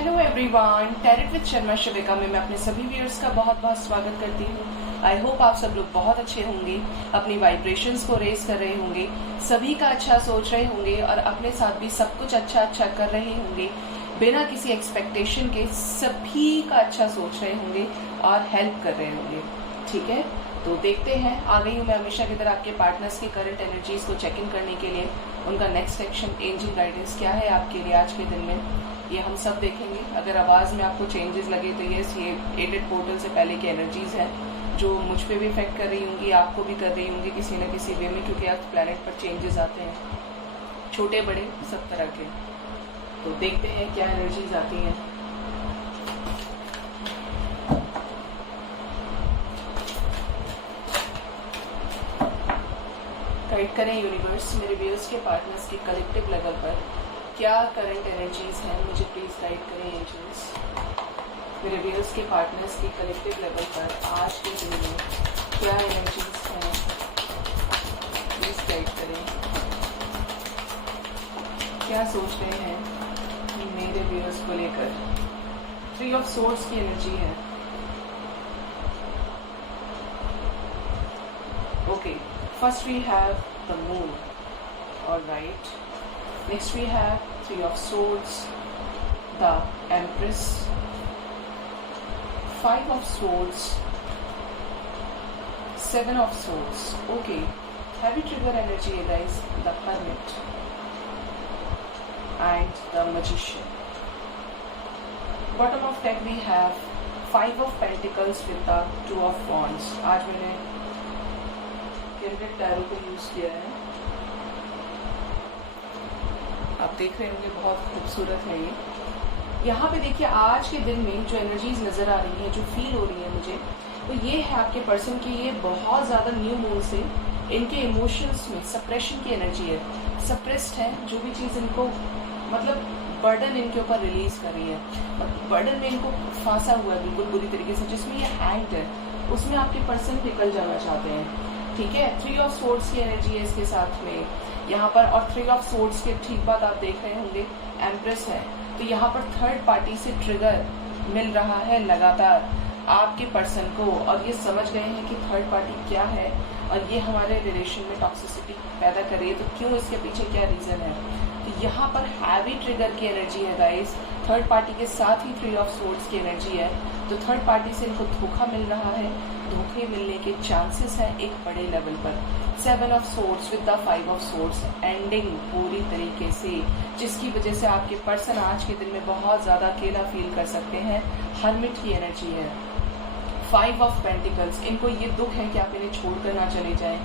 Hello everyone, tarot with Sharma Shivika में मैं अपने सभी व्यूअर्स का बहुत बहुत स्वागत करती हूँ। आई होप आप सब लोग बहुत अच्छे होंगे, अपनी वाइब्रेशंस को रेज कर रहे होंगे, सभी का अच्छा सोच रहे होंगे और अपने साथ भी सब कुछ अच्छा अच्छा कर रहे होंगे, बिना किसी एक्सपेक्टेशन के सभी का अच्छा सोच रहे होंगे और हेल्प कर रहे होंगे। ठीक है, तो देखते हैं। आ गई हूँ मैं हमेशा की तरह आपके पार्टनर्स की करंट एनर्जीज को चेक इन करने के लिए। उनका नेक्स्ट एक्शन, एंजल गाइडेंस क्या है आपके लिए आज के दिन में, ये हम सब देखेंगे। अगर आवाज़ में आपको चेंजेस लगे तो ये एडेड पोर्टल से पहले की एनर्जीज हैं जो मुझ पे भी इफेक्ट कर रही होंगी, आपको भी कर रही होंगी किसी न किसी वे में, क्योंकि आज प्लैनेट पर चेंजेस आते हैं, छोटे बड़े सब तरह के। तो देखते हैं क्या एनर्जीज आती हैं। गाइड करें यूनिवर्स, मेरे व्यूअर्स के पार्टनर्स के कलेक्टिव लेवल पर क्या करंट एनर्जीज हैं, मुझे प्लीज गाइड करें एंजल्स। मेरे व्यूअर्स के पार्टनर्स की कलेक्टिव लेवल पर आज के दिन में क्या एनर्जीज हैं, प्लीज गाइड करें। क्या सोच रहे हैं मेरे व्यूअर्स को लेकर। 3 ऑफ सोर्ड्स की एनर्जी है। Okay, first we have the moon, alright. Next we have 3 of swords, the Empress, 5 of swords, 7 of swords. Okay, heavy trigger energy guys, the Hermit and the Magician. Bottom of deck we have 5 of Pentacles with the 2 of Wands. आज मैंने Gilded Tarot को use किया है, आप देख रहे होंगे, बहुत खूबसूरत है ये। यहाँ पे देखिए आज के दिन में जो एनर्जीज नजर आ रही है, जो फील हो रही है मुझे, तो ये है आपके पर्सन की, ये बहुत ज्यादा न्यू मून से इनके इमोशंस में सप्रेशन की एनर्जी है, सप्रेस्ड है जो भी चीज इनको, मतलब बर्डन इनके ऊपर रिलीज कर रही है, बर्डन में इनको फांसा हुआ है बिल्कुल बुरी तरीके से, जिसमें ये हैंग्ड है, उसमें आपके पर्सन निकल जाना चाहते हैं। ठीक है, 3 ऑफ सोर्ड्स की एनर्जी है इसके साथ में यहाँ पर, और 3 ऑफ सोर्ड्स के ठीक बाद आप देख रहे होंगे एम्प्रेस है। तो यहाँ पर थर्ड पार्टी से ट्रिगर मिल रहा है लगातार आपके पर्सन को, और ये समझ गए हैं कि थर्ड पार्टी क्या है और ये हमारे रिलेशन में टॉक्सिसिटी पैदा कर रही है, तो क्यों, इसके पीछे क्या रीजन है। तो यहाँ पर हैवी ट्रिगर की एनर्जी है गाइस, थर्ड पार्टी के साथ ही 3 ऑफ सोर्ड्स की एनर्जी है। तो थर्ड पार्टी से इनको धोखा मिल रहा है, धोखे मिलने के चांसेस हैं एक बड़े लेवल पर। 7 of swords with the 5 of swords, ending पूरी तरीके से, जिसकी वजह से आपके पर्सन आज के दिन में बहुत ज्यादा अकेला फील कर सकते हैं। हर्मिट की एनर्जी है। 5 ऑफ पेंटिकल्स, इनको ये दुख है कि आप इन्हें छोड़कर ना चले जाएं,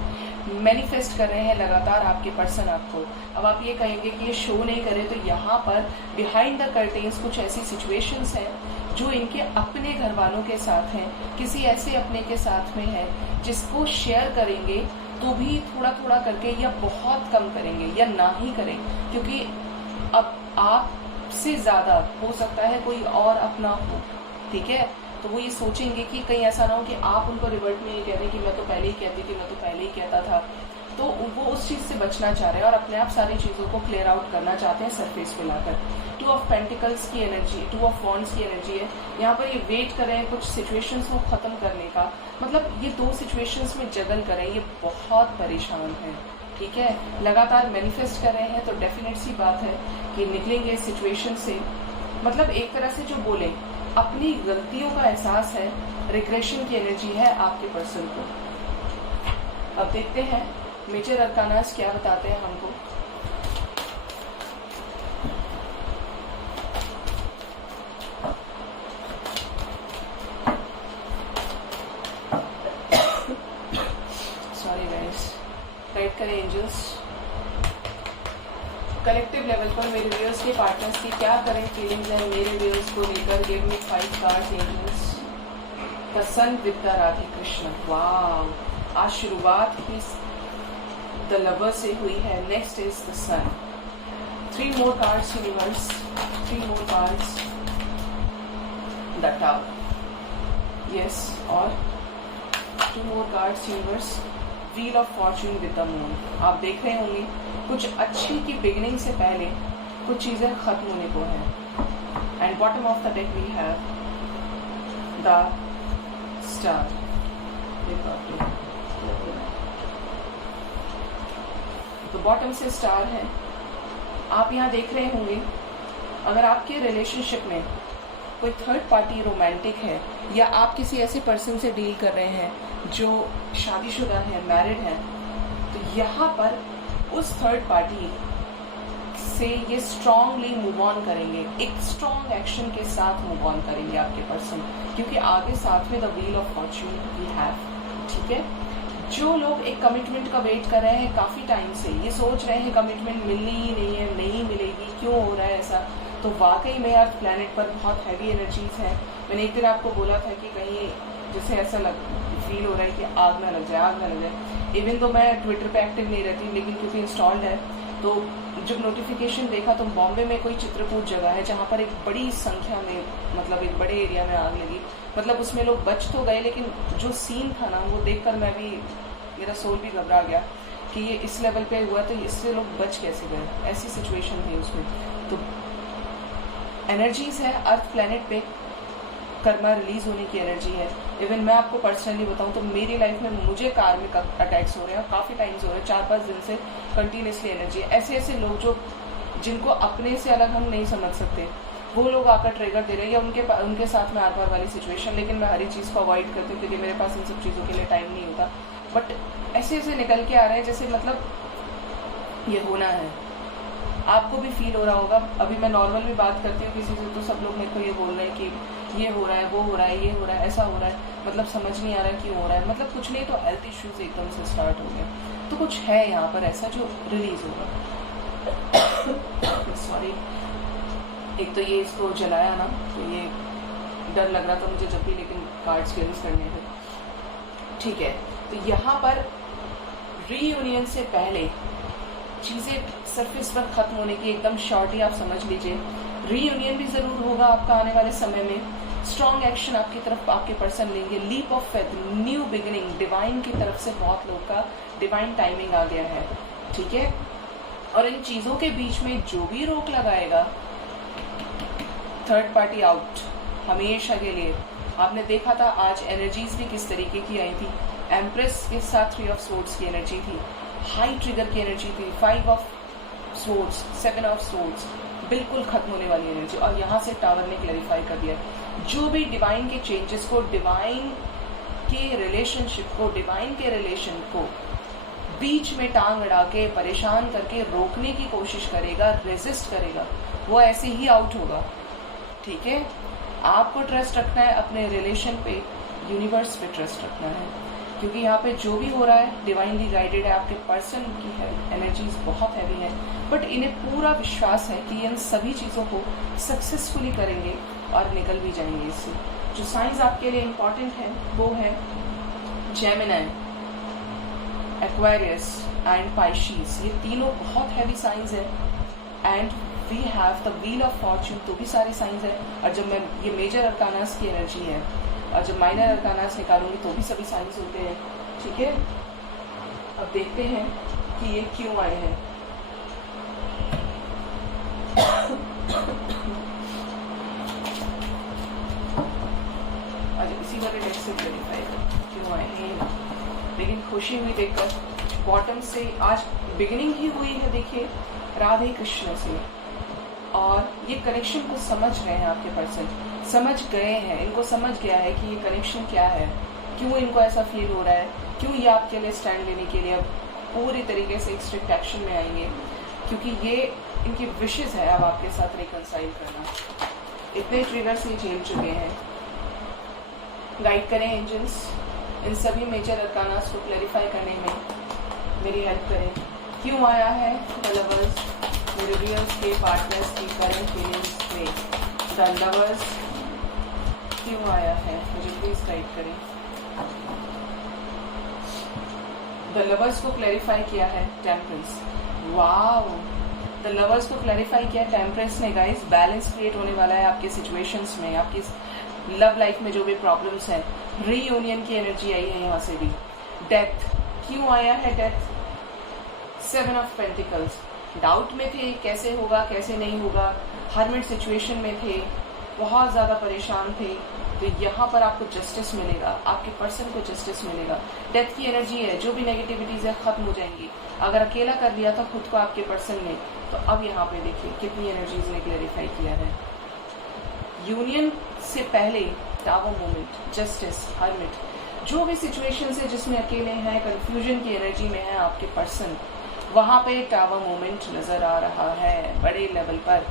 मैनिफेस्ट कर रहे हैं लगातार आपके पर्सन आपको। अब आप ये कहेंगे कि ये शो नहीं करे, तो यहाँ पर बिहाइंड द कर्टेन्स कुछ ऐसी सिचुएशंस हैं जो इनके अपने घर वालों के साथ हैं, किसी ऐसे अपने के साथ में है जिसको शेयर करेंगे तो भी थोड़ा थोड़ा करके, या बहुत कम करेंगे या ना ही करें, क्योंकि अब आपसे ज्यादा हो सकता है कोई और अपना हो। ठीक है, तो वो ये सोचेंगे कि कहीं ऐसा ना हो कि आप उनको रिवर्ट में ये कह दें कि मैं तो पहले ही कहती थी, मैं तो पहले ही कहता था। तो वो उस चीज से बचना चाह रहे हैं और अपने आप सारी चीजों को क्लियर आउट करना चाहते हैं सरफेस पे लाकर। 2 ऑफ पेंटिकल्स की एनर्जी, 2 ऑफ वॉन्ड्स की एनर्जी है। यहाँ पर ये वेट कर रहे हैं कुछ सिचुएशंस को खत्म करने का, मतलब ये 2 सिचुएशंस में जगल कर रहे हैं, ये बहुत परेशान है। ठीक है, लगातार मैनिफेस्ट कर रहे हैं, तो डेफिनेट सी बात है कि निकलेंगे इस सिचुएशन से। मतलब एक तरह से जो बोले, अपनी गलतियों का एहसास है, रिग्रेशन की एनर्जी है आपके पर्सन को। अब देखते हैं मेजर अरकानास क्या बताते हैं हमको। सॉरी गाइस, गाइड करें एंजल्स। कलेक्टिव लेवल पर मेरे व्यूअर्स के पार्टनर्स की क्या करेंट फीलिंग्स हैं मेरे व्यूअर्स को लेकर। Give me 5 cards angels. The sun with the Radhe Krishna. Wow, आज शुरुआत ही द लवर से हुई है। Next is the sun. 3 more cards universe, 3 more cards. The tower, yes, और 2 more cards universe. Wheel of fortune with the moon. आप देख रहे होंगे कुछ अच्छी की बिगिनिंग से पहले कुछ चीजें खत्म होने को हैं, and and bottom of the deck we have the star. तो बॉटम से स्टार है। आप यहाँ देख रहे होंगे, अगर आपके रिलेशनशिप में कोई थर्ड पार्टी रोमांटिक है या आप किसी ऐसे पर्सन से डील कर रहे हैं जो शादीशुदा है, मैरिड है, तो यहाँ पर उस थर्ड पार्टी से ये स्ट्रांगली मूव ऑन करेंगे, एक स्ट्रांग एक्शन के साथ मूव ऑन करेंगे आपके पर्सन, क्योंकि आगे साथ में the wheel of fortune we have. ठीक है, जो लोग एक कमिटमेंट का वेट कर रहे हैं काफी टाइम से, ये सोच रहे हैं कमिटमेंट मिलनी ही नहीं है, नहीं मिलेगी, क्यों हो रहा है ऐसा, तो वाकई में अर्थ प्लैनेट पर बहुत हैवी एनर्जीज हैं। मैंने एक दिन आपको बोला था कि कहीं जैसे ऐसा फील हो रहा है कि आग ना लग जाए, आग ना लग जाए। इवन तो मैं ट्विटर पे एक्टिव नहीं रहती, लेकिन क्योंकि इंस्टॉल्ड है, तो जब नोटिफिकेशन देखा तो बॉम्बे में कोई चित्रकूट जगह है जहाँ पर एक बड़ी संख्या में, मतलब एक बड़े एरिया में आग लगी। मतलब उसमें लोग बच तो गए, लेकिन जो सीन था ना वो देखकर मैं भी, मेरा सोल भी घबरा गया कि ये इस लेवल पे हुआ तो इससे लोग बच कैसे गए, ऐसी सिचुएशन थी उसमें। तो एनर्जीज है अर्थ प्लैनेट पे, कर्मा रिलीज होने की एनर्जी है। इवन मैं आपको पर्सनली बताऊं तो मेरी लाइफ में मुझे कार्मिक अटैक्स हो रहे हैं, काफ़ी टाइम्स हो रहे हैं, 4-5 दिन से कंटिन्यूसली एनर्जी है। ऐसे ऐसे लोग जो जिनको अपने से अलग हम नहीं समझ सकते, वो लोग आकर ट्रिगर दे रहे हैं, या उनके साथ में आर-पार वाली सिचुएशन। लेकिन मैं हर एक चीज़ को अवॉइड करती हूँ क्योंकि मेरे पास इन सब चीज़ों के लिए टाइम नहीं होता। बट ऐसे ऐसे निकल के आ रहे हैं जैसे मतलब ये होना है। आपको भी फील हो रहा होगा। अभी मैं नॉर्मल भी बात करती हूँ किसी से तो सब लोग मेरे को ये बोल रहे हैं कि ये हो रहा है, वो हो रहा है, ये हो रहा है, ऐसा हो रहा है, मतलब समझ नहीं आ रहा है क्यों हो रहा है। मतलब कुछ नहीं तो हेल्थ इश्यूज एकदम से स्टार्ट हो गए, तो कुछ है यहाँ पर ऐसा जो रिलीज होगा। सॉरी, एक तो ये इसको जलाया ना, तो ये डर लग रहा था मुझे जब भी, लेकिन कार्ड्स क्लियर करने थे। ठीक है, तो यहाँ पर रीयूनियन से पहले चीज़ें सरफेस पर खत्म होने की एकदम शॉर्ट ही आप समझ लीजिए। रीयूनियन भी ज़रूर होगा आपका आने वाले समय में। स्ट्रॉन्ग एक्शन आपकी तरफ आपके पर्सन लेंगे। Leap of faith, new beginning, divine की तरफ से बहुत लोग का डिवाइन टाइमिंग आ गया है। ठीक है, और इन चीज़ों के बीच में जो भी रोक लगाएगा, थर्ड पार्टी आउट हमेशा के लिए। आपने देखा था आज एनर्जीज भी किस तरीके की आई थी। एम्प्रेस के साथ 3 ऑफ सोर्ड्स की एनर्जी थी, हाई ट्रिगर की एनर्जी थी, 5 ऑफ सोर्ड्स, 7 ऑफ सोर्ड्स, बिल्कुल खत्म होने वाली एनर्जी। और यहाँ से टावर ने क्लैरिफाई कर दिया, जो भी डिवाइन के चेंजेस को, डिवाइन के रिलेशनशिप को, डिवाइन के रिलेशन को बीच में टांग अड़ा के परेशान करके रोकने की कोशिश करेगा, रेजिस्ट करेगा, वो ऐसे ही आउट होगा। ठीक है, आपको ट्रस्ट रखना है अपने रिलेशन पे, यूनिवर्स पे ट्रस्ट रखना है, क्योंकि यहाँ पे जो भी हो रहा है डिवाइनली गाइडेड है। आपके पर्सन की है एनर्जीज बहुत हैवी है, बट इन्हें पूरा विश्वास है कि इन सभी चीज़ों को सक्सेसफुली करेंगे और निकल भी जाएंगे इससे। जो साइंस आपके लिए इम्पॉर्टेंट है वो है जेमिनी, एक्वेरियस एंड पाइशीज। ये तीनों बहुत हैवी साइंस है। And we have the wheel of fortune, तो भी सारी साइंस है। और जब मैं ये मेजर अरकानास की एनर्जी है, और जब माइनर अरकानास निकालूंगी तो भी सभी साइंस होते हैं। ठीक है, अब देखते हैं कि ये क्यों आए हैं। अच्छा, इसी वाले डेस्क से वेरीफाई क्यों आए हैं, लेकिन खुशी हुई देखकर। बॉटम से आज बिगिनिंग ही हुई है, देखिए, राधे कृष्ण से। और ये कनेक्शन को समझ रहे हैं आपके पर्सन, समझ गए हैं, इनको समझ गया है कि ये कनेक्शन क्या है, क्यों इनको ऐसा फील हो रहा है, क्यों ये आपके लिए स्टैंड लेने के लिए अब पूरी तरीके से एक स्ट्रिक्ट एक्शन में आएंगे, क्योंकि ये इनकी विशेस है अब आपके साथ रिकंसाइल करना। इतने ट्रिगर्स ये झेल चुके हैं। गाइड करें एंजल्स, इन सभी मेजर अरकानास को क्लैरिफाई करने में मेरी हेल्प करें। क्यों आया है द लवर्स, मेरे रियल्स के पार्टनर्स की करंट फीलिंग्स में द लवर्स क्यों आया है, मुझे प्लीज गाइड करें। द लवर्स को क्लैरिफाई किया है टेम्परेंस। वाओ, द लवर्स को क्लैरिफाई किया टेम्परेंस ने। गाइस, बैलेंस क्रिएट होने वाला है आपके सिचुएशंस में, आपकी लव लाइफ में जो भी प्रॉब्लम्स हैं। रीयूनियन की एनर्जी आई है यहाँ से भी। डेथ, क्यों आया है डेथ, 7 ऑफ पेंटिकल्स। डाउट में थे कैसे होगा कैसे नहीं होगा, हर्मिट सिचुएशन में थे, बहुत ज़्यादा परेशान थे, तो यहाँ पर आपको जस्टिस मिलेगा, आपके पर्सन को जस्टिस मिलेगा। डेथ की एनर्जी है, जो भी नेगेटिविटीज़ है ख़त्म हो जाएंगी। अगर अकेला कर लिया था खुद को आपके पर्सन ने, तो अब यहाँ पे देखिए कितनी एनर्जीज ने क्लैरिफाई किया है। यूनियन से पहले टावर मोमेंट, जस्टिस, हर्मिट, जो भी सिचुएशन है जिसमें अकेले हैं, कंफ्यूजन की एनर्जी में है आपके पर्सन, वहाँ पे टावर मोमेंट नज़र आ रहा है बड़े लेवल पर।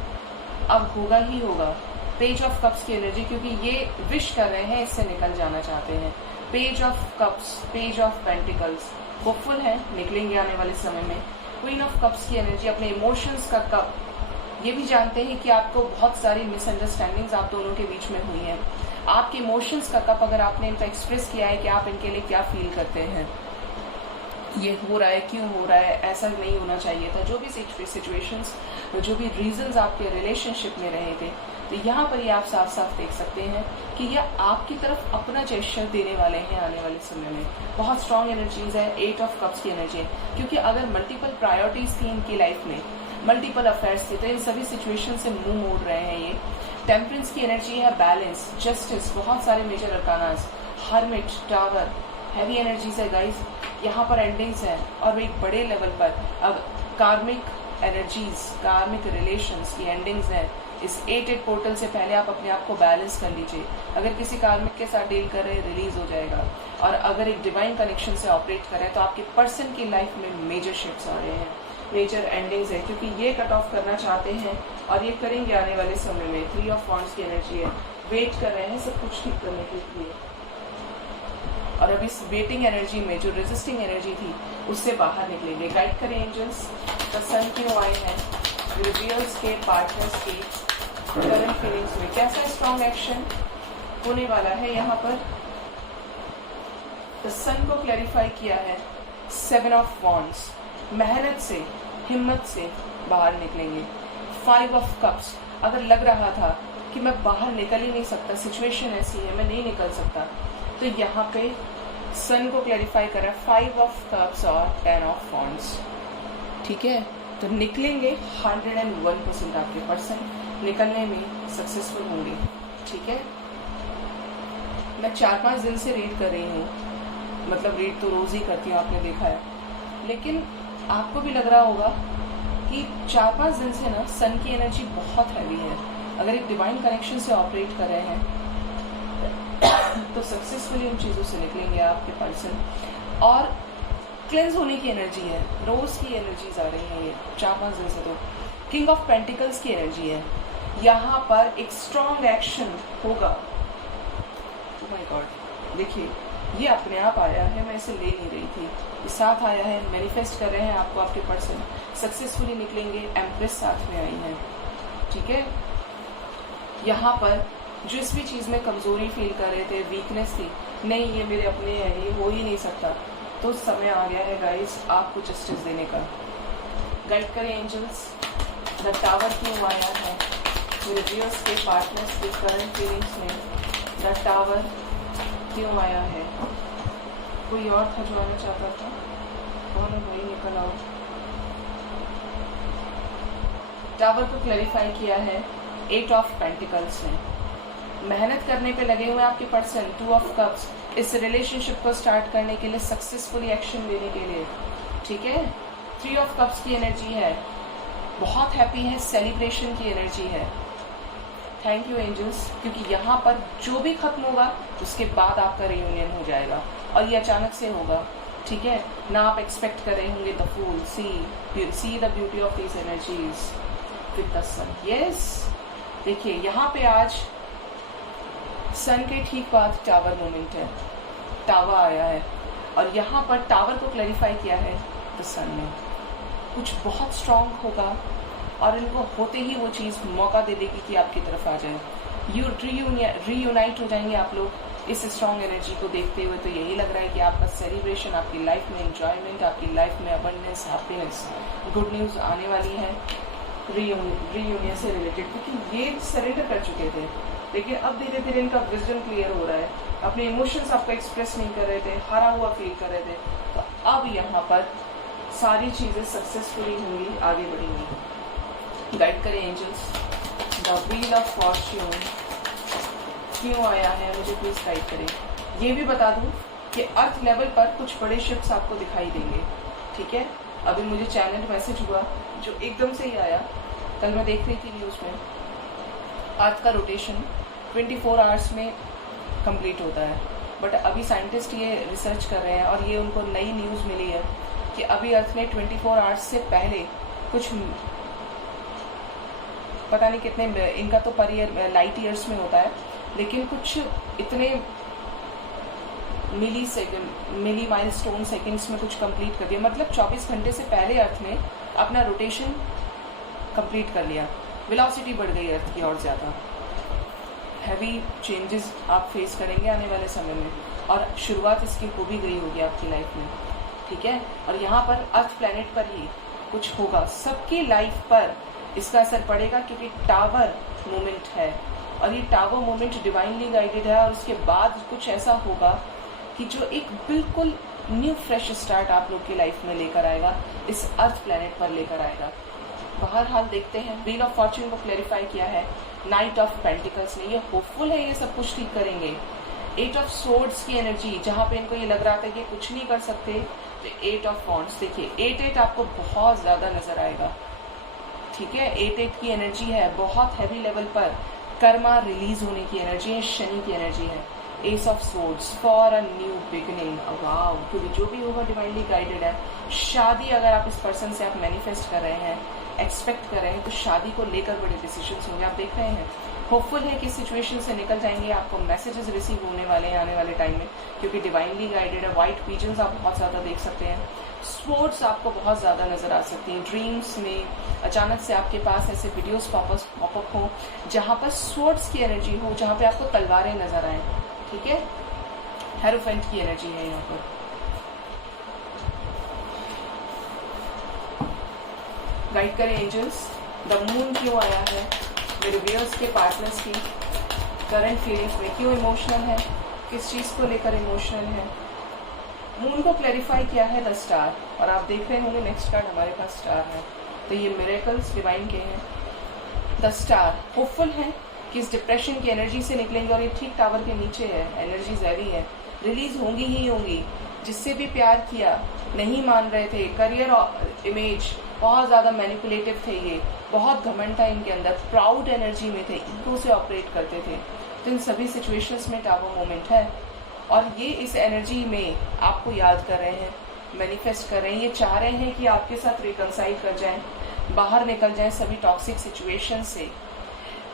अब होगा ही होगा। पेज ऑफ कप्स की एनर्जी, क्योंकि ये विश कर रहे हैं, इससे निकल जाना चाहते हैं। Page of cups, page of pentacles, hopeful है, निकलेंगे आने वाले समय में। क्वीन ऑफ कप्स की एनर्जी, अपने इमोशंस का कप, ये भी जानते हैं कि आपको बहुत सारी मिसअंडरस्टैंडिंग्स आप दोनों के बीच में हुई हैं। आपके इमोशंस का कप, अगर आपने इनको एक्सप्रेस किया है कि आप इनके लिए क्या फील करते हैं, ये हो रहा है, क्यों हो रहा है, ऐसा नहीं होना चाहिए था, जो भी सिचुएशंस, जो भी रीजंस आपके रिलेशनशिप में रहे थे, तो यहाँ पर ये आप साफ साफ देख सकते हैं कि ये आपकी तरफ अपना जेस्चर देने वाले हैं आने वाले समय में। बहुत स्ट्रॉन्ग एनर्जीज है, 8 ऑफ कप्स की एनर्जी है, क्योंकि अगर मल्टीपल प्रायोरिटीज थी इनकी लाइफ में, मल्टीपल अफेयर्स थे, तो इन सभी सिचुएशन से मुंह मोड़ रहे हैं ये। टेम्परेंस की एनर्जी है, बैलेंस, जस्टिस, बहुत सारे major arcanas, hermit, tower, heavy energies है गाइज। यहाँ पर एंडिंग्स हैं और एक बड़े लेवल पर अब कार्मिक एनर्जीज, कार्मिक रिलेशंस की एंडिंग्स हैं। इस 8 पोर्टल से पहले आप अपने आप को बैलेंस कर लीजिए। अगर किसी कार्मिक के साथ डील कर रहे हैं, रिलीज हो जाएगा, और अगर एक डिवाइन कनेक्शन से ऑपरेट कर रहे हैं, तो आपके पर्सन की लाइफ में मेजर शिफ्ट्स आ रहे हैं, मेजर एंडिंग्स है, क्योंकि ये कट ऑफ करना चाहते हैं और ये करेंगे आने वाले समय में। 3 ऑफ वॉन्ड्स की एनर्जी है, वेट कर रहे हैं सब कुछ ठीक करने के लिए, और अब इस वेटिंग एनर्जी में जो रेजिस्टिंग एनर्जी थी उससे बाहर निकलेंगे। गाइड करें एंजल्स, द सन क्यों आए हैं, रिवील्स के पार्टनर्स की करंट फीलिंग्स में कैसा स्ट्रॉन्ग एक्शन होने वाला है। यहाँ पर द सन को क्लैरिफाई किया है, 7 ऑफ वॉन्ड्स, मेहनत से, हिम्मत से बाहर निकलेंगे। 5 ऑफ कप्स, अगर लग रहा था कि मैं बाहर निकल ही नहीं सकता, सिचुएशन ऐसी है, मैं नहीं निकल सकता, तो यहाँ पे सन को क्लैरिफाई करा 5 ऑफ कप्स और 10 ऑफ वॉन्ड्स। ठीक है, तो निकलेंगे 101% आपके पर्सन निकलने में सक्सेसफुल होंगे। ठीक है, मैं 4-5 दिन से रीड कर रही हूँ, मतलब रीड तो रोज ही करती हूँ, आपने देखा है, लेकिन आपको भी लग रहा होगा कि 4-5 दिन से ना सन की एनर्जी बहुत हैवी है। अगर एक डिवाइन कनेक्शन से ऑपरेट कर रहे हैं तो सक्सेसफुली उन चीज़ों से निकलेंगे आपके पर्सन। और क्लेंज होने की एनर्जी है, रोज की एनर्जीज आ रही हैं ये 4-5 दिन से। तो किंग ऑफ पेंटिकल्स की एनर्जी है, यहाँ पर एक स्ट्रॉन्ग एक्शन होगा। ओह माय गॉड, देखिए ये अपने आप आया है, मैं इसे ले नहीं रही थी, ये साथ आया है, मैनिफेस्ट कर रहे हैं आपको आपके पर्सन, सक्सेसफुली निकलेंगे। एम्प्रेस साथ में आई है। ठीक है, यहाँ पर जिस भी चीज़ में कमज़ोरी फील कर रहे थे, वीकनेस थी, नहीं ये मेरे अपने हैं, ये हो ही नहीं सकता, तो समय आ गया है गाइस आपको जस्टिस देने का। गाइड करें एंजल्स, द टावर क्यों आया है, रिव्यूअर्स के पार्टनर्स के करंट फीलिंग्स में द टावर क्यों आया है। कोई और था जो आना चाहता था, कौन है भाई, निकल आओ। टावर को क्लैरिफाई किया है 8 ऑफ पेंटिकल्स ने, मेहनत करने पे लगे हुए आपके पर्सन। 2 ऑफ कप्स, इस रिलेशनशिप को स्टार्ट करने के लिए, सक्सेसफुली एक्शन लेने के लिए। ठीक है, 3 ऑफ कप्स की एनर्जी है, बहुत हैप्पी है, सेलिब्रेशन की एनर्जी है। थैंक यू एंजल्स, क्योंकि यहाँ पर जो भी खत्म होगा उसके बाद आपका रियूनियन हो जाएगा, और ये अचानक से होगा। ठीक है ना, आप एक्सपेक्ट कर रहे होंगे the fool, see the beauty of these energies with the sun. Yes, देखिए यहाँ पे आज सन के ठीक बाद टावर मोमेंट है, टावर आया है, और यहाँ पर टावर को क्लैरिफाई किया है द सन ने। कुछ बहुत स्ट्रांग होगा और इनको होते ही वो चीज़ मौका दे देगी कि आपकी तरफ आ जाए। रीयूनाइट हो जाएंगे आप लोग इस स्ट्रांग एनर्जी को देखते हुए। तो यही लग रहा है कि आपका सेलिब्रेशन, आपकी लाइफ में एंजॉयमेंट, आपकी लाइफ में अबंडेंस, हैप्पीनेस, गुड न्यूज़ आने वाली है रीयूनियन से रिलेटेड, क्योंकि ये सरेंडर कर चुके थे, लेकिन अब धीरे धीरे इनका विजडम क्लियर हो रहा है, अपने इमोशंस आपको एक्सप्रेस नहीं कर रहे थे, हारा हुआ फील कर रहे थे, तो अब यहाँ पर सारी चीज़ें सक्सेसफुली होंगी, आगे बढ़ेंगी। गाइड करें angels, the wheel of fortune क्यों आया है, मुझे प्लीज गाइड करें। ये भी बता दूं कि अर्थ लेवल पर कुछ बड़े शिफ्ट्स आपको दिखाई देंगे, ठीक है। अभी मुझे चैनल मैसेज हुआ जो एकदम से ही आया, कल मैं देख रही थी न्यूज़ में, अर्थ का रोटेशन 24 आवर्स में कंप्लीट होता है, बट अभी साइंटिस्ट ये रिसर्च कर रहे हैं और ये उनको नई न्यूज़ मिली है कि अभी अर्थ में 24 आवर्स से पहले कुछ पता नहीं कितने, इनका तो पर ईयर लाइट ईयर्स में होता है, लेकिन कुछ इतने मिली माइलस्टोन सेकंड्स में कुछ कंप्लीट कर दिया। मतलब 24 घंटे से पहले अर्थ ने अपना रोटेशन कंप्लीट कर लिया। वेलोसिटी बढ़ गई अर्थ की और ज़्यादा। हैवी चेंजेस आप फेस करेंगे आने वाले समय में, और शुरुआत इसकी हो भी गई होगी आपकी लाइफ में, ठीक है। और यहाँ पर अर्थ प्लैनेट पर ही कुछ होगा, सबकी लाइफ पर इसका असर पड़ेगा, क्योंकि टावर मोमेंट है और ये टावर मोमेंट डिवाइनली गाइडेड है। और उसके बाद कुछ ऐसा होगा कि जो एक बिल्कुल न्यू फ्रेश स्टार्ट आप लोग की लाइफ में लेकर आएगा, इस अर्थ प्लैनेट पर लेकर आएगा। बहरहाल देखते हैं, व्हील ऑफ फॉर्च्यून को क्लैरिफाई किया है नाइट ऑफ पेंटिकल्स ने। ये होपफुल है, ये सब कुछ ठीक करेंगे। 8 ऑफ सोर्ड्स की एनर्जी, जहां पे इनको ये लग रहा था कि कुछ नहीं कर सकते, तो 8 ऑफ वॉन्ड्स देखिए, 8 आपको बहुत ज्यादा नजर आएगा, ठीक है। 8 की एनर्जी है, बहुत हैवी लेवल पर कर्मा रिलीज होने की एनर्जी है, शनि की एनर्जी है। S of swords for a new beginning, wow, क्योंकि जो भी होगा डिवाइनली गाइडेड है। शादी अगर आप इस पर्सन से आप मैनिफेस्ट कर रहे हैं, एक्सपेक्ट कर रहे हैं, तो शादी को लेकर बड़े डिसीजंस होंगे। आप देख रहे हैं, होपफुल है कि सिचुएशन से निकल जाएंगे। आपको मैसेजेस रिसीव होने वाले हैं आने वाले टाइम में, क्योंकि डिवाइनली गाइडेड है। व्हाइट पिजन्स आप बहुत ज़्यादा देख सकते हैं, स्पोर्ट्स आपको बहुत ज़्यादा नजर आ सकती हैं। ड्रीम्स में अचानक से आपके पास ऐसे वीडियोस पॉपअप हो जहाँ पर स्वॉर्ड्स की एनर्जी हो, जहाँ पे आपको तलवारें नजर आए, ठीक है। हेरोफेंट की एनर्जी है यहाँ पर। गाइड करें एंजल्स, द मून क्यों आया है मेरे व्यूअर्स के पार्टनर्स की करंट फीलिंग्स में, क्यों इमोशनल है, किस चीज को लेकर इमोशनल है। मून को क्लैरिफाई किया है द स्टार, और आप देख रहे होंगे नेक्स्ट कार्ड हमारे पास स्टार है, तो ये मिरेकल्स डिवाइन के हैं। द स्टार होपफुल है कि इस डिप्रेशन की एनर्जी से निकलेंगे, और ये ठीक टावर के नीचे है, एनर्जी हैवी है, रिलीज होंगी ही होंगी। जिससे भी प्यार किया नहीं मान रहे थे, करियर और इमेज बहुत ज़्यादा मैनिपुलेटिव थे, ये बहुत घमंड था इनके अंदर, प्राउड एनर्जी में थे, ईगो से ऑपरेट करते थे। तो इन सभी सिचुएशंस में टावर मोमेंट है, और ये इस एनर्जी में आपको याद कर रहे हैं, मैनिफेस्ट कर रहे हैं, ये चाह रहे हैं कि आपके साथ रिकंसाइल कर जाएं, बाहर निकल जाएं सभी टॉक्सिक सिचुएशन से।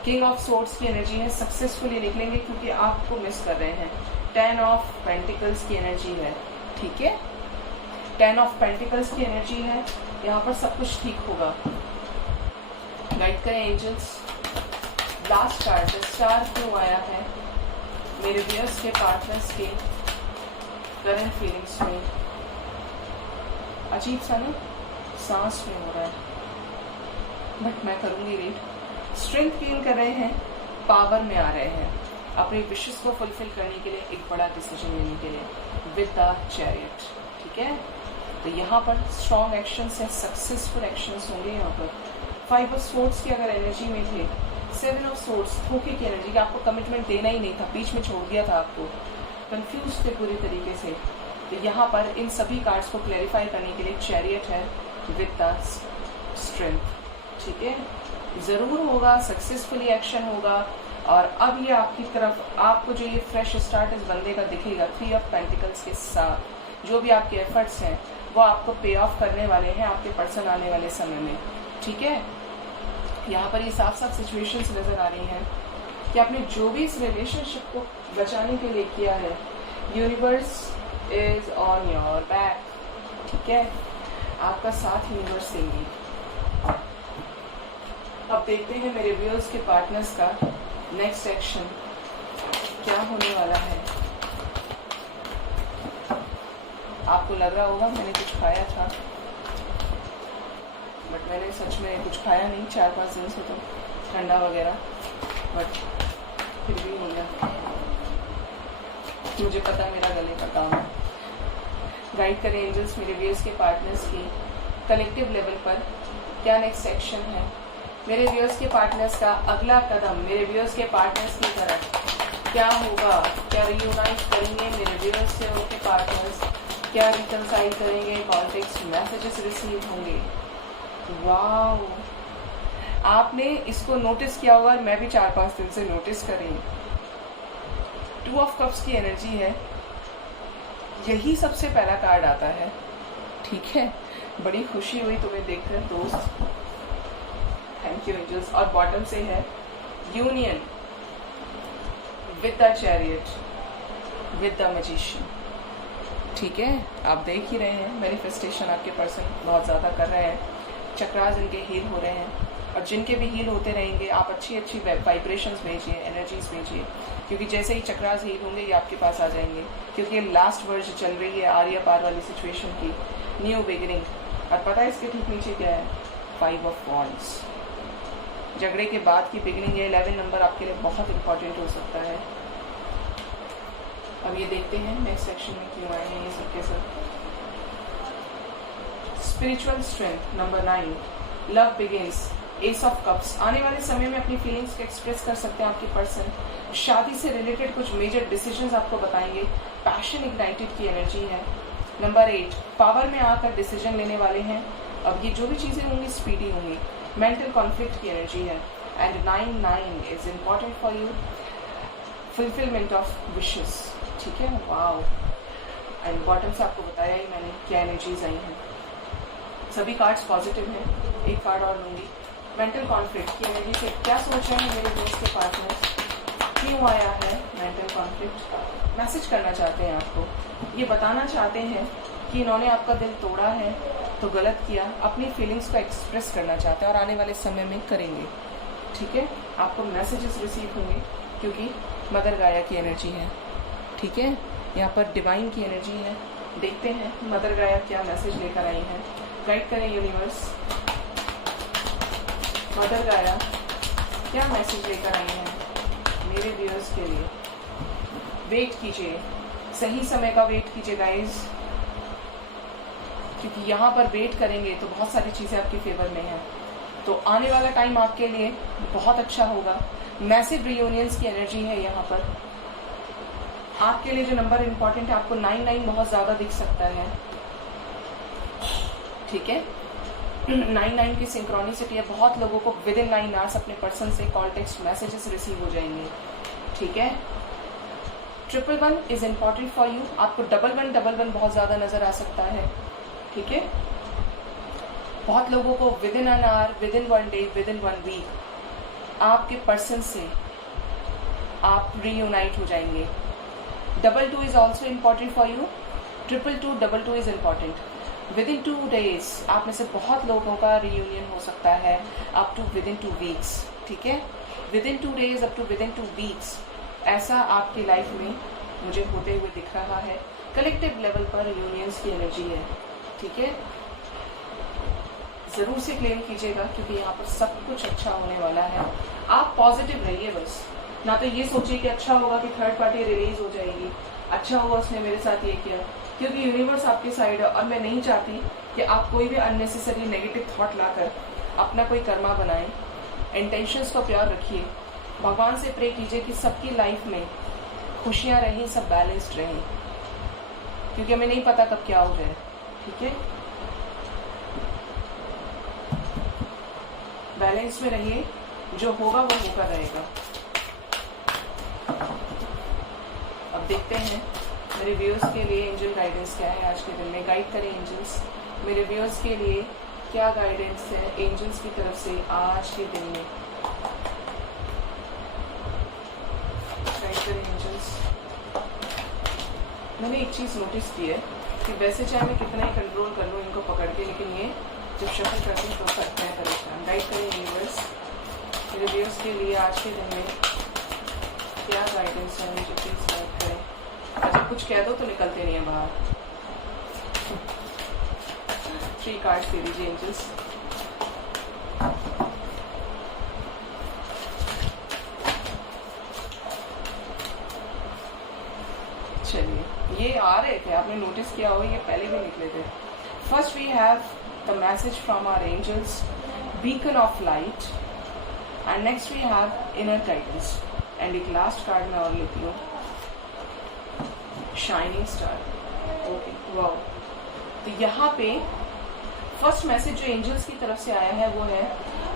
किंग ऑफ सोर्ड्स की एनर्जी है, सक्सेसफुली निकलेंगे क्योंकि आपको मिस कर रहे हैं। 10 ऑफ पेंटिकल्स की एनर्जी है, ठीक है। 10 ऑफ पेंटिकल्स की एनर्जी है, यहाँ पर सब कुछ ठीक होगा। गाइड करें एंजल्स, लास्ट कार्ड स्टार क्यों आया है मेरे व्यूअर्स के पार्टनर्स के करंट फीलिंग्स में। अजीब सा ना सांस में हो रहा है, बट मैं करूंगी रीड। स्ट्रेंथ फील कर रहे हैं, पावर में आ रहे हैं, अपने विशेस को फुलफिल करने के लिए, एक बड़ा डिसीजन लेने के लिए, विद द चैरियट, ठीक है। तो यहाँ पर स्ट्रॉन्ग एक्शंस है, सक्सेसफुल एक्शंस होंगे यहाँ पर। 5 ऑफ सोर्ड्स की अगर एनर्जी में थे, 7 ऑफ सोर्ड्स धोखे की एनर्जी, आपको कमिटमेंट देना ही नहीं था, बीच में छोड़ दिया था, आपको कंफ्यूज थे पूरी तरीके से। तो यहाँ पर इन सभी कार्ड्स को क्लैरिफाई करने के लिए चैरियट है विद द स्ट्रेंथ, ठीक है। जरूर होगा, सक्सेसफुली एक्शन होगा, और अब ये आपकी तरफ, आपको जो ये फ्रेश स्टार्ट इस बंदे का दिखेगा 3 ऑफ पेंटिकल्स के साथ। जो भी आपके एफर्ट्स हैं वो आपको पे ऑफ करने वाले हैं आपके पर्सन आने वाले समय में, ठीक है। यहाँ पर ये साफ साफ सिचुएशंस नजर आ रही हैं कि आपने जो भी इस रिलेशनशिप को बचाने के लिए किया है, universe is on your back, ठीक है। आपका साथ यूनिवर्स देंगी। अब देखते हैं मेरे व्यूअर्स के पार्टनर्स का नेक्स्ट एक्शन क्या होने वाला है। आपको लग रहा होगा मैंने कुछ खाया था, बट मैंने सच में कुछ खाया नहीं 4-5 दिन से, तो ठंडा वगैरह, बट फिर भी हो गया। मुझे पता है मेरा गले का काम है। गाइड करें एंजल्स मेरे व्यूअर्स के पार्टनर्स की कलेक्टिव लेवल पर क्या नेक्स्ट एक्शन है। मेरे व्यूअर्स के पार्टनर्स का अगला कदम मेरे व्यूअर्स के पार्टनर्स की तरफ क्या होगा, क्या रियूनाइट करेंगे मेरे व्यूअर्स से उनके पार्टनर्स, क्या रिकंसाइल करेंगे, कॉन्टेक्स्ट मैसेजेस रिसीव होंगे। वाओ, आपने इसको नोटिस किया होगा, मैं भी 4-5 दिन से नोटिस कर रही हूँ। 2 ऑफ कप्स की एनर्जी है, यही सबसे पहला कार्ड आता है। ठीक है, बड़ी खुशी हुई तुम्हें देखकर दोस्त, थैंक यू एंजल्स। और बॉटम से है union with the chariot with the magician. ठीक है, आप देख ही रहे हैं मैनिफेस्टेशन आपके पर्सन बहुत ज़्यादा कर रहे हैं, चक्रास इनके हील हो रहे हैं, और जिनके भी हील होते रहेंगे आप अच्छी अच्छी वाइब्रेशंस भेजिए, एनर्जीज भेजिए, क्योंकि जैसे ही चक्रास हील होंगे ये आपके पास आ जाएंगे, क्योंकि ये लास्ट वर्ज चल रही है आर्या पार वाली सिचुएशन की, न्यू बिगिनिंग। और पता है इसके ठीक नीचे क्या है, 5 ऑफ वॉन्ड्स, झगड़े के बाद की बिगिनिंग है। 11 नंबर आपके लिए बहुत इंपॉर्टेंट हो सकता है। अब ये देखते हैं नेक्स्ट सेक्शन में क्यों आए हैं ये सब के सब। Spiritual strength number 9, love begins, S of cups. आने वाले समय में अपनी फीलिंग्स को एक्सप्रेस कर सकते हैं आपके पर्सन, शादी से रिलेटेड कुछ मेजर डिसीजंस आपको बताएंगे, पैशन इग्नाइटेड की एनर्जी है। नंबर 8, पावर में आकर डिसीजन लेने वाले हैं। अब ये जो भी चीज़ें होंगी स्पीडी होंगी। मेंटल कॉन्फ्लिक्ट की एनर्जी है। And 9 is important for you, fulfilment of wishes. ठीक है, वाओ। एंड बॉटम से आपको बताया ही मैंने क्या एनर्जीज आई हैं, सभी कार्ड्स पॉजिटिव हैं। एक कार्ड और लूंगी। मेंटल कॉन्फ्लिक्ट की एनर्जी से क्या सोच रहे हैं मेरे दोस्त के पार्टनर्स, क्यों आया है मेंटल कॉन्फ्लिक्ट, मैसेज करना चाहते हैं आपको, ये बताना चाहते हैं कि इन्होंने आपका दिल तोड़ा है तो गलत किया, अपनी फीलिंग्स को एक्सप्रेस करना चाहते हैं और आने वाले समय में करेंगे। ठीक है, आपको मैसेजेस रिसीव होंगे क्योंकि मदर गाया की एनर्जी है। ठीक है, यहाँ पर डिवाइन की एनर्जी है। देखते हैं मदर गाया क्या मैसेज लेकर आई हैं, गाइड करें यूनिवर्स। मदर गाया क्या मैसेज लेकर आई हैं मेरे व्यूअर्स के लिए। वेट कीजिए, सही समय का वेट कीजिए गाइस, क्योंकि यहाँ पर वेट करेंगे तो बहुत सारी चीज़ें आपके फेवर में हैं, तो आने वाला टाइम आपके लिए बहुत अच्छा होगा। मैसिव रियूनियंस की एनर्जी है यहाँ पर। आपके लिए जो नंबर इम्पॉर्टेंट है, आपको 9 बहुत ज़्यादा दिख सकता है। ठीक है, 9 की सिंक्रोनिसिटी है। बहुत लोगों को विद इन 9 आवर्स अपने पर्सन से कॉल टेक्स्ट मैसेजेस रिसीव हो जाएंगे। ठीक है, 111 इज इम्पॉर्टेंट फॉर यू। आपको 1111 बहुत ज़्यादा नज़र आ सकता है। ठीक है, बहुत लोगों को within an hour, within 1 day, within 1 week आपके पर्सन से आप रीयूनाइट हो जाएंगे। 22 is also important for you. 222 is important. Within 2 days आप में से बहुत लोगों का रीयूनियन हो सकता है, up to within 2 weeks. ठीक है, within 2 days up to within 2 weeks, ऐसा आपकी लाइफ में मुझे होते हुए दिख रहा है। कलेक्टिव लेवल पर यूनियंस की एनर्जी है। ठीक है, जरूर से क्लेम कीजिएगा क्योंकि यहाँ पर सब कुछ अच्छा होने वाला है। आप पॉजिटिव रहिए बस, ना तो ये सोचिए कि अच्छा होगा कि थर्ड पार्टी रिलीज हो जाएगी, अच्छा हुआ उसने मेरे साथ ये किया, क्योंकि यूनिवर्स आपकी साइड है और मैं नहीं चाहती कि आप कोई भी अननेसेसरी नेगेटिव थॉट लाकर अपना कोई कर्मा बनाएं। इंटेंशंस को प्योर रखिए, भगवान से प्रे कीजिए कि सबकी लाइफ में खुशियाँ रहें, सब बैलेंस्ड रहें, क्योंकि हमें नहीं पता कब क्या हो जाए। ठीक है, बैलेंस में रहिए, जो होगा वो होकर रहेगा। अब देखते हैं मेरे व्यूअर्स के लिए एंजल गाइडेंस क्या है आज के दिन में। गाइड करें एंजल्स, मेरे व्यूअर्स के लिए क्या गाइडेंस है एंजल्स की तरफ से आज के दिन में। गाइड करें एंजल्स। मैंने एक चीज़ नोटिस की है कि वैसे चाहे मैं कितना ही कंट्रोल कर लूँ इनको पकड़ के, लेकिन ये जब शफल करती हैं तो करते हैं परेशान। गाइड करें यूनिवर्स, मेरे व्यूअर्स के लिए आज के दिन में क्या गाइडेंस है, मुझे प्लीज गाइड करें। अच्छा, कुछ कह दो तो निकलते नहीं है बाहर। 3 कार्ड्स दे दीजिए एंजल्स। चलिए, ये आ रहे थे, आपने नोटिस किया हो, ये पहले भी निकले थे। First we have the message from our angels, beacon of light, and next we have inner guidance. And एक लास्ट कार्ड मैं और लेती हूँ, शाइनिंग स्टार। Okay, wow. तो यहाँ पे फर्स्ट मैसेज जो एंजल्स की तरफ से आया है वो है,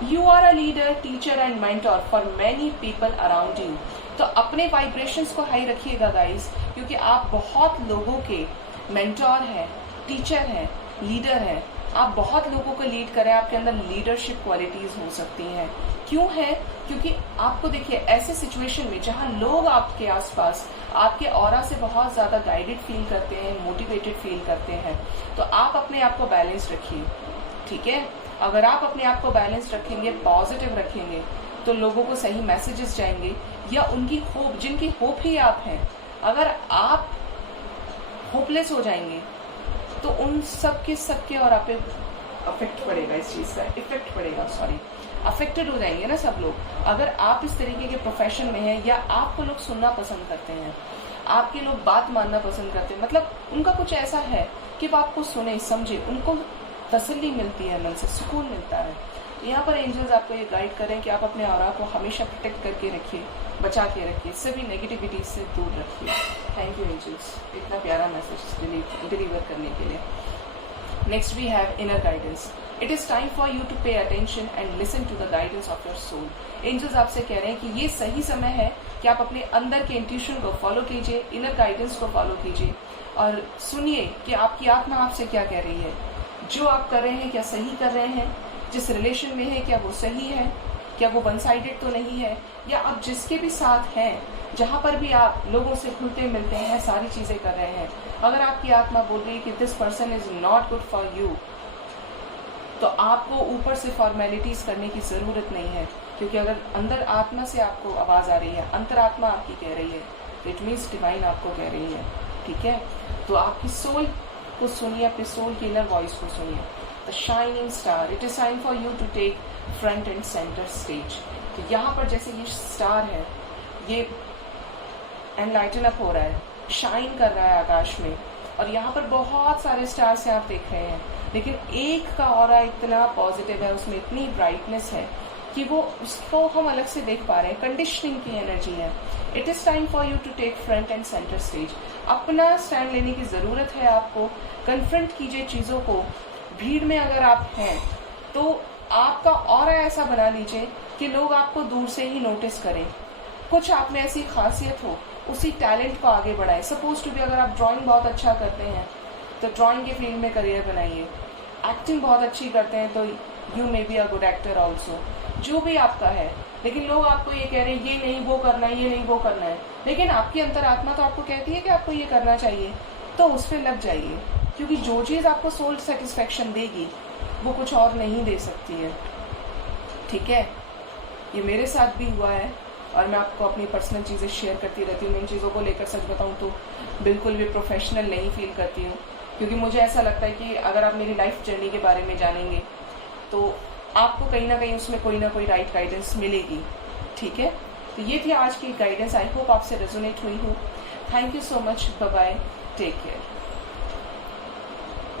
you are a leader, teacher and mentor for many people around you. तो अपने वाइब्रेशंस को हाई रखिएगा गाइस, क्योंकि आप बहुत लोगों के मेंटर हैं, टीचर हैं, लीडर हैं। आप बहुत लोगों को लीड करें, आपके अंदर लीडरशिप क्वालिटीज हो सकती हैं। क्यों है? क्योंकि आपको देखिए ऐसे सिचुएशन में जहां लोग आपके आसपास आपके ऑरा से बहुत ज्यादा गाइडेड फील करते हैं, मोटिवेटेड फील करते हैं, तो आप अपने आप को बैलेंस रखिए, ठीक है। अगर आप अपने आप को बैलेंस रखेंगे, पॉजिटिव रखेंगे, तो लोगों को सही मैसेजेस जाएंगे, या उनकी होप, जिनकी होप ही आप हैं, अगर आप होपलेस हो जाएंगे तो उन सबके और आप पे अफेक्ट पड़ेगा, इस चीज का इफेक्ट पड़ेगा, सॉरी, अफेक्टेड हो जाएंगे ना सब लोग। अगर आप इस तरीके के प्रोफेशन में हैं, या आपको लोग सुनना पसंद करते हैं, आपके लोग बात मानना पसंद करते हैं, मतलब उनका कुछ ऐसा है कि वो आपको सुने, समझे, उनको तसल्ली मिलती है, मन से सुकून मिलता है। तो यहाँ पर एंजल्स आपको ये गाइड करें कि आप अपने ऑरा को हमेशा प्रोटेक्ट करके रखिए, बचा के रखिए, सभी नेगेटिविटी से दूर रखिए। थैंक यू एंजल्स, इतना प्यारा मैसेज डिलीवर करने के लिए। Next we have inner guidance. It is time for you to pay attention and listen to the guidance of your soul. Angels आपसे कह रहे हैं कि ये सही समय है कि आप अपने अंदर के इंट्यूशन को फॉलो कीजिए, इनर गाइडेंस को फॉलो कीजिए, और सुनिए कि आपकी आत्मा आपसे क्या कह रही है। जो आप कर रहे हैं क्या सही कर रहे हैं, जिस रिलेशन में है क्या वो सही है, क्या वो वन साइडेड तो नहीं है, या आप जिसके भी साथ हैं, जहां पर भी आप लोगों से खुलते मिलते हैं, सारी चीजें कर रहे हैं, अगर आपकी आत्मा बोल रही है कि this person is not good for you, तो आपको ऊपर से फॉर्मेलिटीज करने की जरूरत नहीं है, क्योंकि अगर अंदर आत्मा से आपको आवाज आ रही है, अंतरात्मा आपकी कह रही है, तो इट मीन्स डिवाइन आपको कह रही है, ठीक है। तो आपकी सोल को सुनिए, अपने सोल की इनर वॉइस को सुनिए। The shining star, it is time for you to take front and centre stage. तो यहाँ पर जैसे ये स्टार है, ये एनलाइटन अप हो रहा है, शाइन कर रहा है आकाश में, और यहाँ पर बहुत सारे स्टार्स हैं आप देख रहे हैं, लेकिन एक का ऑरा इतना पॉजिटिव है, उसमें इतनी ब्राइटनेस है कि वो उसको हम अलग से देख पा रहे हैं। कंडीशनिंग की एनर्जी है। It is time for you to take front and centre stage. अपना स्टैंड लेने की जरूरत है आपको। कन्फ्रंट कीजिए चीजों को। भीड़ में अगर आप हैं तो आपका ऑरा ऐसा बना लीजिए कि लोग आपको दूर से ही नोटिस करें। कुछ आप में ऐसी खासियत हो, उसी टैलेंट को आगे बढ़ाएं। सपोज टू भी अगर आप ड्राइंग बहुत अच्छा करते हैं तो ड्राइंग के फील्ड में करियर बनाइए। एक्टिंग बहुत अच्छी करते हैं तो you may be a good actor also. जो भी आपका है, लेकिन लोग आपको ये कह रहे हैं ये नहीं वो करना है, ये नहीं वो करना है, लेकिन आपकी अंतरात्मा तो आपको कहती है कि आपको ये करना चाहिए, तो उस पर लग जाइए, क्योंकि जो चीज़ आपको सोल सेटिस्फेक्शन देगी वो कुछ और नहीं दे सकती है, ठीक है। ये मेरे साथ भी हुआ है और मैं आपको अपनी पर्सनल चीज़ें शेयर करती रहती हूँ। मैं इन चीज़ों को लेकर सच बताऊँ तो बिल्कुल भी प्रोफेशनल नहीं फील करती हूँ, क्योंकि मुझे ऐसा लगता है कि अगर आप मेरी लाइफ जर्नी के बारे में जानेंगे तो आपको कहीं ना कहीं उसमें कोई ना कोई राइट गाइडेंस मिलेगी, ठीक है। तो ये थी आज की गाइडेंस। आई होप आपसे रेजोनेट हुई हूँ। Thank you so much. Bye bye, take care.